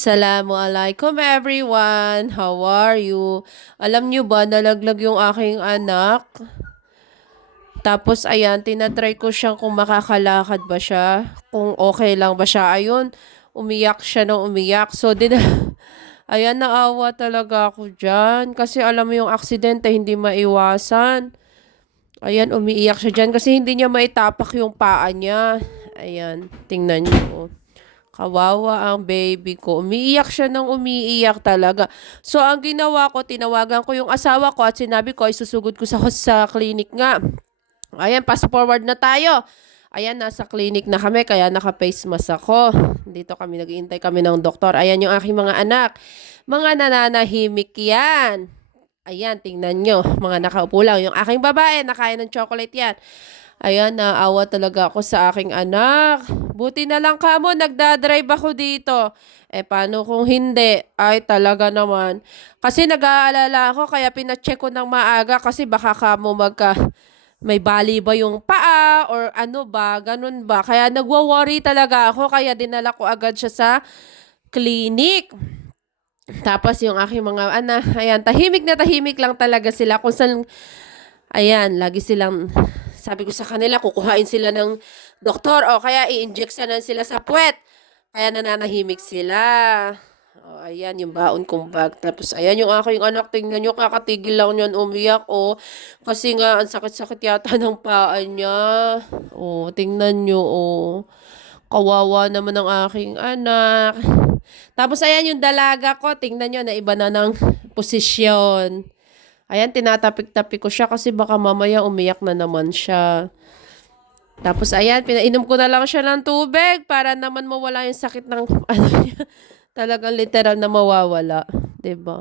Assalamualaikum everyone! How are you? Alam nyo ba, nalaglag yung aking anak? Tapos ayan, tinatry ko siyang kung makakalakad ba siya, kung okay lang ba siya. Ayun, umiyak siya nung umiyak. So, din ayan, naawa talaga ako dyan. Kasi alam mo yung aksidente, hindi maiwasan. Ayan, umiiyak siya dyan kasi hindi niya maitapak yung paa niya. Ayan, tingnan niyo. Kawawa ang baby ko. Umiiyak siya ng umiiyak talaga. So, ang ginawa ko, tinawagan ko yung asawa ko at sinabi ko, isusugod ko sa, sa clinic nga. Ayan, pass forward na tayo. Ayan, nasa clinic na kami, kaya naka-face mask ako. Dito kami, naghihintay kami ng doktor. Ayan yung aking mga anak. Mga nananahimik yan. Ayan, tingnan nyo. Mga nakaupo lang. Yung aking babae, nakain ng chocolate yan. Ayan, naawa talaga ako sa aking anak. Buti na lang ka mo, nagdadrive ako dito. Eh, paano kung hindi? Ay, talaga naman. Kasi nag-aalala ako, kaya pinacheck ko ng maaga kasi baka ka mo magka may bali ba yung paa or ano ba, ganun ba. Kaya nagwa-worry talaga ako, kaya dinala ko agad siya sa clinic. Tapos yung aking mga anak, ayan, tahimik na tahimik lang talaga sila. Kung saan, ayan, lagi silang, sabi ko sa kanila, kukuhain sila ng doktor o kaya i-injectionan sila sa puwet. Kaya nananahimik sila. O, ayan, yung baon kong bag. Tapos, ayan yung aking anak. Tingnan nyo, kakatigil lang yun umiyak. O, kasi nga, ang sakit-sakit yata ng paa niya. O, tingnan nyo, o. Kawawa naman ang aking anak. Tapos, ayan yung dalaga ko. Tingnan nyo, na iba na ng posisyon. Ayan, tinatapik-tapik ko siya kasi baka mamaya umiyak na naman siya. Tapos ayan, pinainom ko na lang siya ng tubig para naman mawala yung sakit ng ano niya. Talagang literal na mawawala, ba?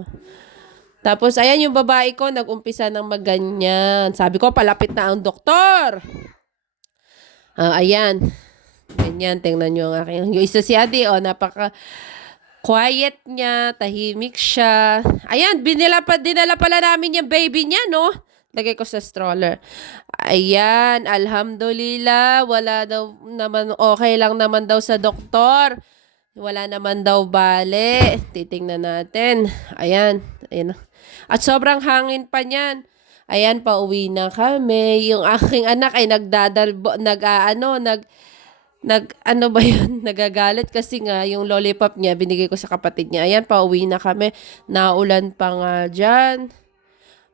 Tapos ayan yung babae ko nag-umpisa ng maganyan. Sabi ko palapit na ang doktor. Ah, ayan. Ganyan, tingnan nyo ang aking. Yung isa si Adi, oh, napaka quiet niya, tahimik siya. Ayan, binila pa, dinala pala namin yung baby niya, no? Lagay ko sa stroller. Ayan, alhamdulillah, wala daw naman, okay lang naman daw sa doktor. Wala naman daw bale. Titingnan natin. Ayan, ayan. At sobrang hangin pa niyan. Ayan, pauwi na kami. Yung aking anak ay nagdadalbo, nag, ah, ano, nag, nag ano ba yun, nagagalit kasi nga yung lollipop niya binigay ko sa kapatid niya. Ayan, pauwi na kami. Naulan pa nga dyan.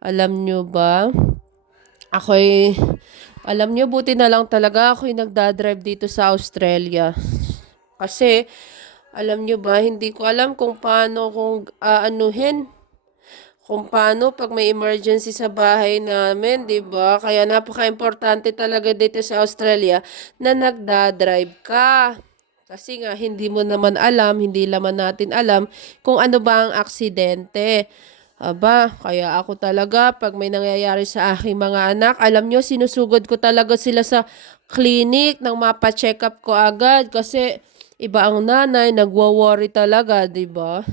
Alam nyo ba? Ako'y, alam nyo, buti na lang talaga ako'y nagdadrive dito sa Australia. Kasi, alam nyo ba, hindi ko alam kung paano kung aanuhin kung paano pag may emergency sa bahay namin, 'di ba? Kaya napaka-importante talaga dito sa Australia na nagda-drive ka. Kasi nga hindi mo naman alam, hindi naman natin alam kung ano ba ang aksidente. Aba, kaya ako talaga pag may nangyayari sa aking mga anak, alam nyo, sinusugod ko talaga sila sa clinic nang mapa-check up ko agad kasi iba ang nanay, nagwa-worry talaga, 'di ba?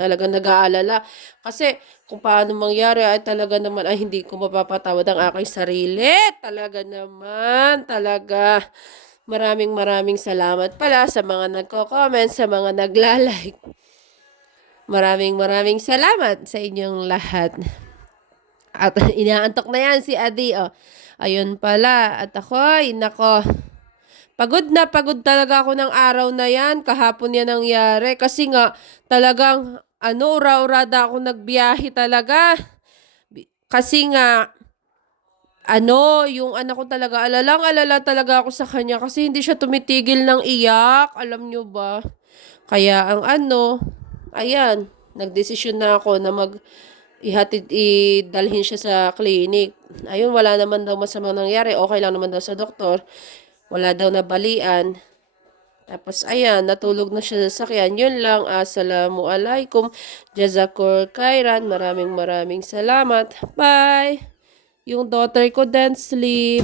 Talaga nag-aalala. Kasi kung paano mangyari ay talaga naman ay hindi ko mapapatawad ang aking sarili. Talaga naman, talaga. Maraming maraming salamat pala sa mga nagko-comment, sa mga nagla-like. Maraming maraming salamat sa inyong lahat. At inaantok na yan si Adi. Oh. Ayun pala. At ako, ay, nako. Pagod na, pagod talaga ako ng araw na yan. Kahapon yan nangyari. Kasi nga, talagang, ano, ura-urada ako nagbiyahe talaga. Kasi nga, ano, yung anak ko talaga, alalang alala talaga ako sa kanya kasi hindi siya tumitigil ng iyak. Alam nyo ba? Kaya ang ano, ayan, nagdesisyon na ako na mag ihatid, idalhin siya sa clinic. Ayun, wala naman daw masamang nangyari. Okay lang naman daw sa doktor. Wala daw nabalian. Tapos, ayan, natulog na siya sa sakyan. Yun lang. Assalamualaikum. Jazakur Kairan. Maraming maraming salamat. Bye. Yung daughter ko then sleep.